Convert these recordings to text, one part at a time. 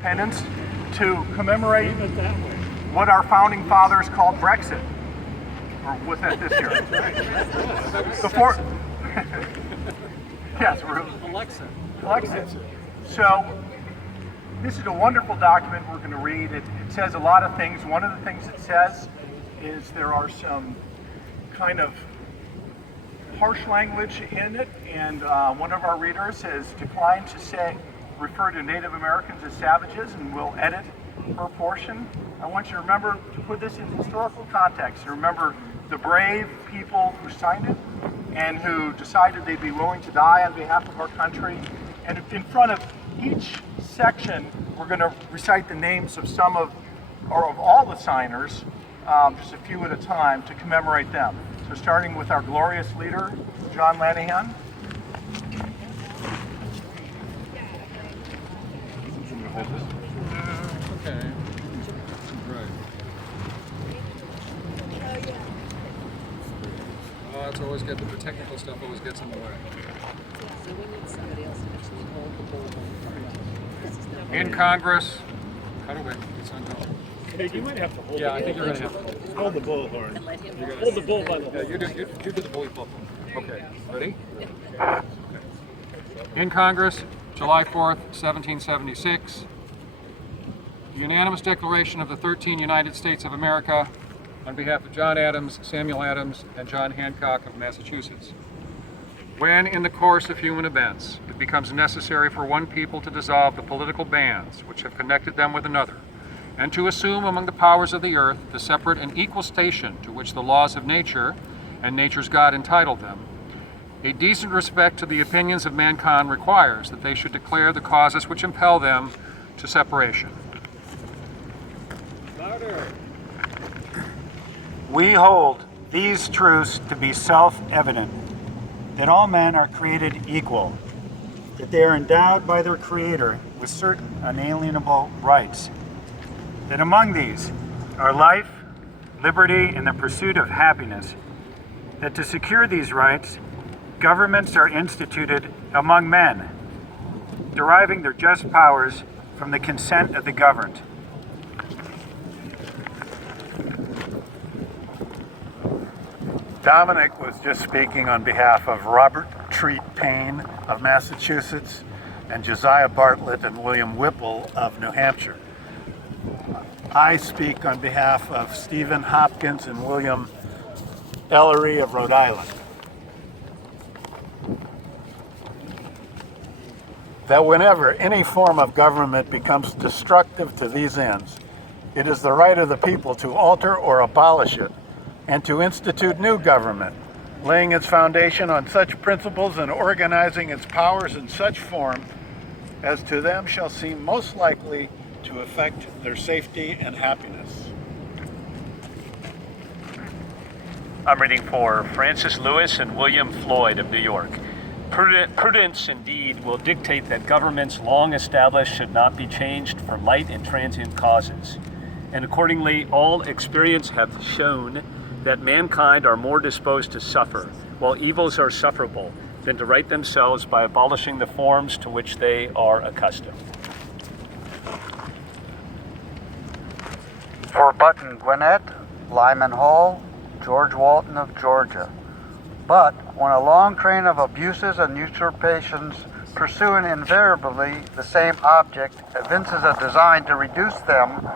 independence to commemorate what our founding fathers called Brexit. Or was that this year? Before. Yes, Alexit. So this is a wonderful document we're going to read. It says a lot of things. One of the things it says is there are some kind of harsh language in it, and one of our readers has declined to refer to Native Americans as savages, and we'll edit her portion. I want you to remember to put this in historical context. Remember the brave people who signed it and who decided they'd be willing to die on behalf of our country. And in front of each section, we're going to recite the names of all the signers, just a few at a time, to commemorate them. So starting with our glorious leader, John Lanahan. Okay. Right. Oh, it's always good. The technical stuff always gets in the way. So we need somebody else to actually hold the bull. In Congress. Cut away. It's unknown. Hey, you might have to hold Yeah, I think you're going to have to hold the bullhorn. And let him Hold the bull by the Yeah, horn. you do the bully bull. Okay, ready? Okay. In Congress, July 4th, 1776. Unanimous declaration of the 13 United States of America on behalf of John Adams, Samuel Adams, and John Hancock of Massachusetts. When, in the course of human events, it becomes necessary for one people to dissolve the political bands which have connected them with another, and to assume among the powers of the earth the separate and equal station to which the laws of nature and nature's God entitled them, a decent respect to the opinions of mankind requires that they should declare the causes which impel them to separation. We hold these truths to be self-evident, that all men are created equal, that they are endowed by their Creator with certain unalienable rights, that among these are life, liberty, and the pursuit of happiness, that to secure these rights, governments are instituted among men, deriving their just powers from the consent of the governed. Dominic was just speaking on behalf of Robert Treat Paine of Massachusetts and Josiah Bartlett and William Whipple of New Hampshire. I speak on behalf of Stephen Hopkins and William Ellery of Rhode Island. That whenever any form of government becomes destructive to these ends, it is the right of the people to alter or abolish it, and to institute new government, laying its foundation on such principles and organizing its powers in such form as to them shall seem most likely to affect their safety and happiness. I'm reading for Francis Lewis and William Floyd of New York. Prudence indeed will dictate that governments long established should not be changed for light and transient causes. And accordingly, all experience hath shown that mankind are more disposed to suffer, while evils are sufferable, than to right themselves by abolishing the forms to which they are accustomed. For Button Gwinnett, Lyman Hall, George Walton of Georgia. But when a long train of abuses and usurpations pursuing invariably the same object evinces a design to reduce them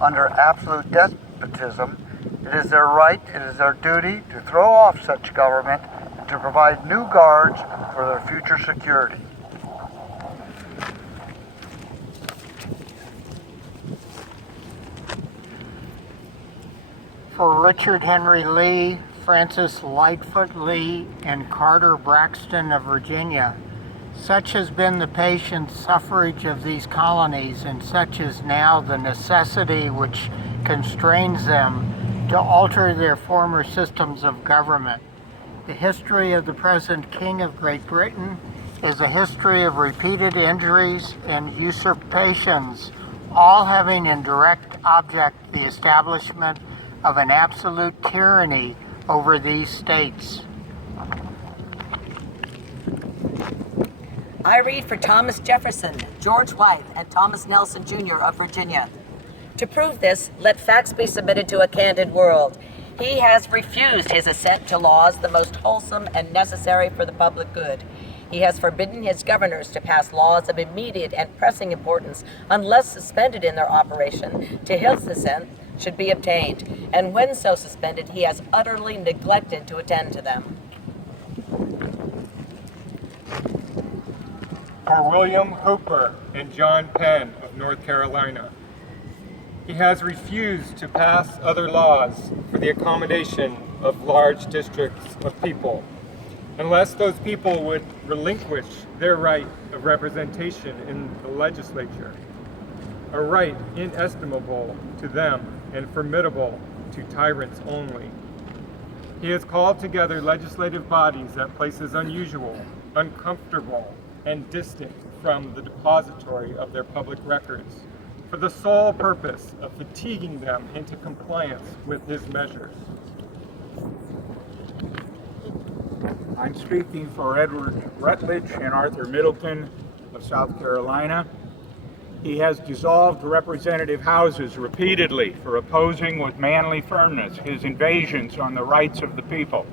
under absolute despotism, it is their right, it is their duty to throw off such government and to provide new guards for their future security. For Richard Henry Lee, Francis Lightfoot Lee, and Carter Braxton of Virginia, such has been the patient suffrage of these colonies, and such is now the necessity which constrains them to alter their former systems of government. The history of the present King of Great Britain is a history of repeated injuries and usurpations, all having in direct object the establishment of an absolute tyranny over these states. I read for Thomas Jefferson, George Wythe, and Thomas Nelson Jr. of Virginia. To prove this, let facts be submitted to a candid world. He has refused his assent to laws the most wholesome and necessary for the public good. He has forbidden his governors to pass laws of immediate and pressing importance unless suspended in their operation till his assent should be obtained, and when so suspended, he has utterly neglected to attend to them. For William Hooper and John Penn of North Carolina. He has refused to pass other laws for the accommodation of large districts of people, unless those people would relinquish their right of representation in the legislature, a right inestimable to them and formidable to tyrants only. He has called together legislative bodies at places unusual, uncomfortable, and distant from the depository of their public records, for the sole purpose of fatiguing them into compliance with his measures. I'm speaking for Edward Rutledge and Arthur Middleton of South Carolina. He has dissolved representative houses repeatedly for opposing with manly firmness his invasions on the rights of the people.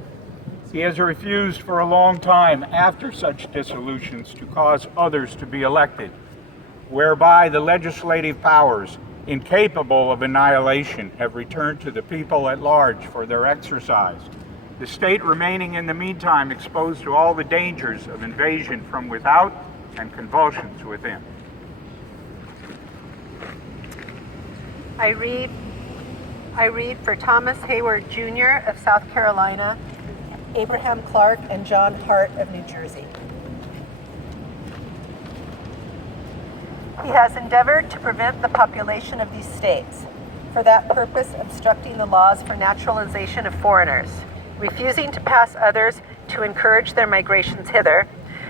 He has refused for a long time after such dissolutions to cause others to be elected, whereby the legislative powers, incapable of annihilation, have returned to the people at large for their exercise, the state remaining in the meantime exposed to all the dangers of invasion from without and convulsions within. I read for Thomas Hayward Jr. of South Carolina, Abraham Clark, and John Hart of New Jersey. He has endeavored to prevent the population of these states, for that purpose obstructing the laws for naturalization of foreigners, refusing to pass others to encourage their migrations hither,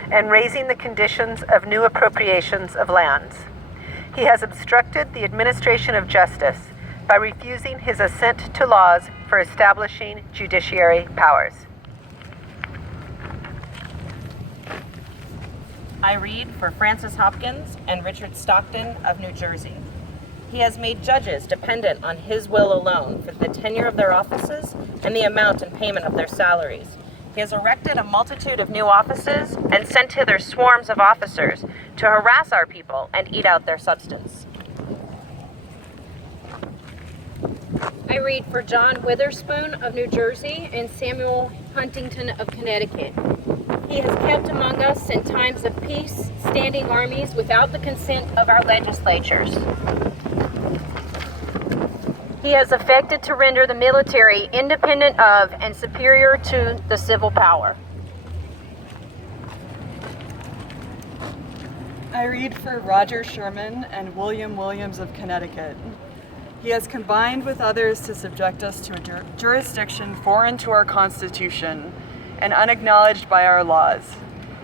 and raising the conditions of new appropriations of lands. He has obstructed the administration of justice by refusing his assent to laws for establishing judiciary powers. I read for Francis Hopkins and Richard Stockton of New Jersey. He has made judges dependent on his will alone for the tenure of their offices and the amount and payment of their salaries. He has erected a multitude of new offices and sent hither swarms of officers to harass our people and eat out their substance. I read for John Witherspoon of New Jersey and Samuel Huntington of Connecticut. He has kept among us in times of peace standing armies without the consent of our legislatures. He has affected to render the military independent of and superior to the civil power. I read for Roger Sherman and William Williams of Connecticut. He has combined with others to subject us to a jurisdiction foreign to our Constitution and unacknowledged by our laws,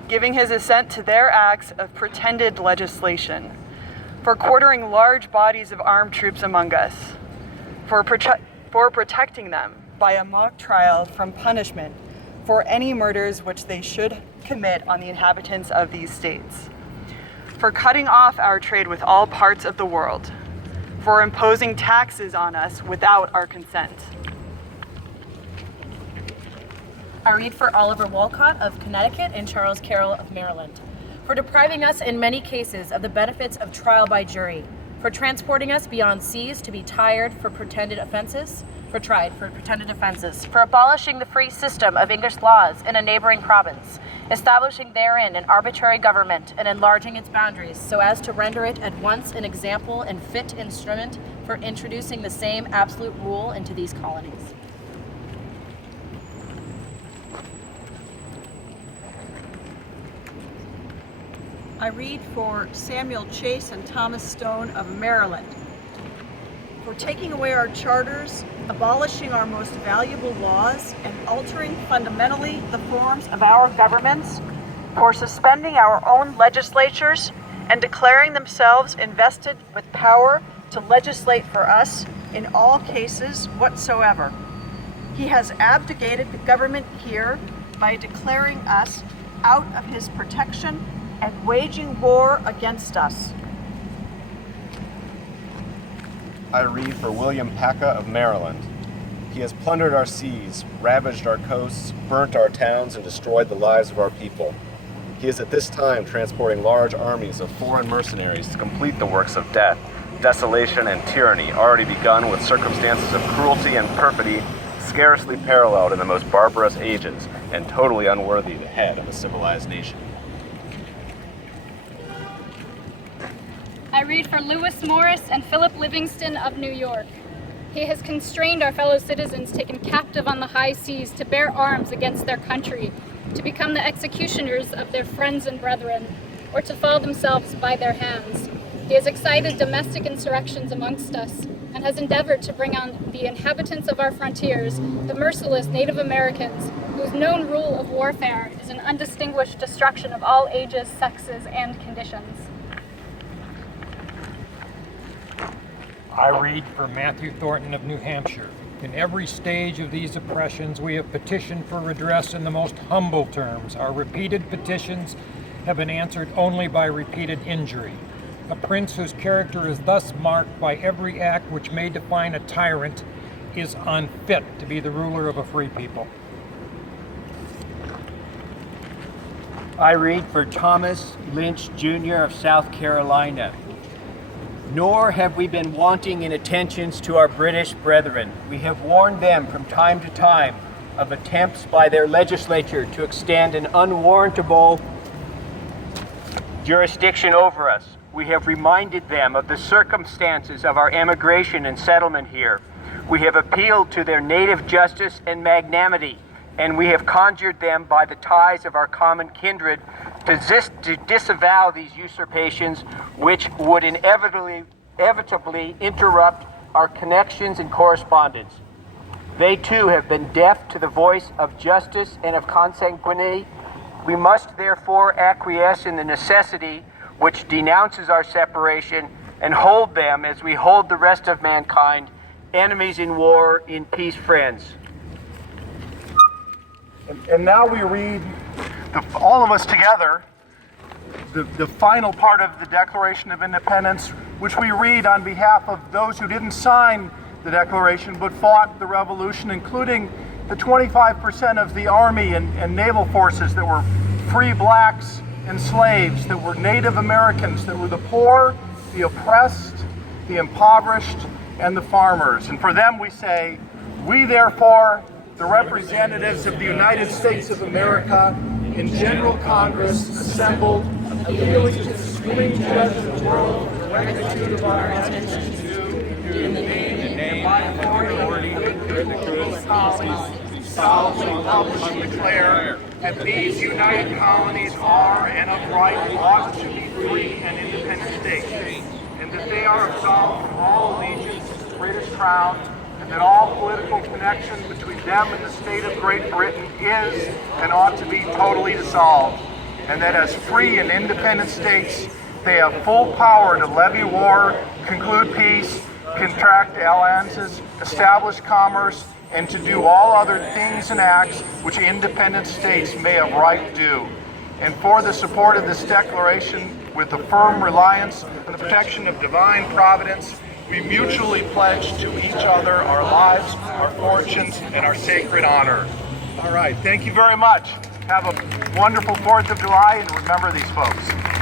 giving his assent to their acts of pretended legislation, for quartering large bodies of armed troops among us, for protecting them by a mock trial from punishment for any murders which they should commit on the inhabitants of these states, for cutting off our trade with all parts of the world, for imposing taxes on us without our consent. I read for Oliver Wolcott of Connecticut and Charles Carroll of Maryland, for depriving us in many cases of the benefits of trial by jury, for transporting us beyond seas to be tried for pretended offenses, for abolishing the free system of English laws in a neighboring province, establishing therein an arbitrary government and enlarging its boundaries so as to render it at once an example and fit instrument for introducing the same absolute rule into these colonies. I read for Samuel Chase and Thomas Stone of Maryland, for taking away our charters, abolishing our most valuable laws, and altering fundamentally the forms of our governments, for suspending our own legislatures and declaring themselves invested with power to legislate for us in all cases whatsoever. He has abdicated the government here by declaring us out of his protection and waging war against us. I read for William Paca of Maryland. He has plundered our seas, ravaged our coasts, burnt our towns, and destroyed the lives of our people. He is at this time transporting large armies of foreign mercenaries to complete the works of death, desolation, and tyranny already begun with circumstances of cruelty and perfidy scarcely paralleled in the most barbarous ages and totally unworthy the head of a civilized nation. I read for Lewis Morris and Philip Livingston of New York. He has constrained our fellow citizens taken captive on the high seas to bear arms against their country, to become the executioners of their friends and brethren, or to fall themselves by their hands. He has excited domestic insurrections amongst us, and has endeavored to bring on the inhabitants of our frontiers, the merciless Native Americans, whose known rule of warfare is an undistinguished destruction of all ages, sexes, and conditions. I read for Matthew Thornton of New Hampshire. In every stage of these oppressions, we have petitioned for redress in the most humble terms. Our repeated petitions have been answered only by repeated injury. A prince whose character is thus marked by every act which may define a tyrant is unfit to be the ruler of a free people. I read for Thomas Lynch Jr. of South Carolina. Nor have we been wanting in attentions to our British brethren. We have warned them from time to time of attempts by their legislature to extend an unwarrantable jurisdiction over us. We have reminded them of the circumstances of our emigration and settlement here. We have appealed to their native justice and magnanimity, and we have conjured them by the ties of our common kindred to disavow these usurpations, which would inevitably interrupt our connections and correspondence. They too have been deaf to the voice of justice and of consanguinity. We must therefore acquiesce in the necessity which denounces our separation and hold them, as we hold the rest of mankind, enemies in war, in peace friends. And now we read, all of us together, the final part of the Declaration of Independence, which we read on behalf of those who didn't sign the Declaration but fought the revolution, including the 25% of the Army and naval forces that were free blacks and slaves, that were Native Americans, that were the poor, the oppressed, the impoverished, and the farmers. And for them we say, we therefore, the representatives of the United States of America, in General Congress assembled, appealing to the supreme judge of the world for the rectitude of our intention to do, in the name and by authority of the colonies, solemnly publish and declare that these united colonies are and of right ought to be free and independent states, and that they are absolved from all allegiance to the British Crown, and that all political connection between them and the state of Great Britain is and ought to be totally dissolved, and that as free and independent states, they have full power to levy war, conclude peace, contract alliances, establish commerce, and to do all other things and acts which independent states may have right to do. And for the support of this declaration, with a firm reliance on the protection of divine providence, we mutually pledge to each other our lives, our fortunes, and our sacred honor. All right, thank you very much. Have a wonderful 4th of July, and remember these folks.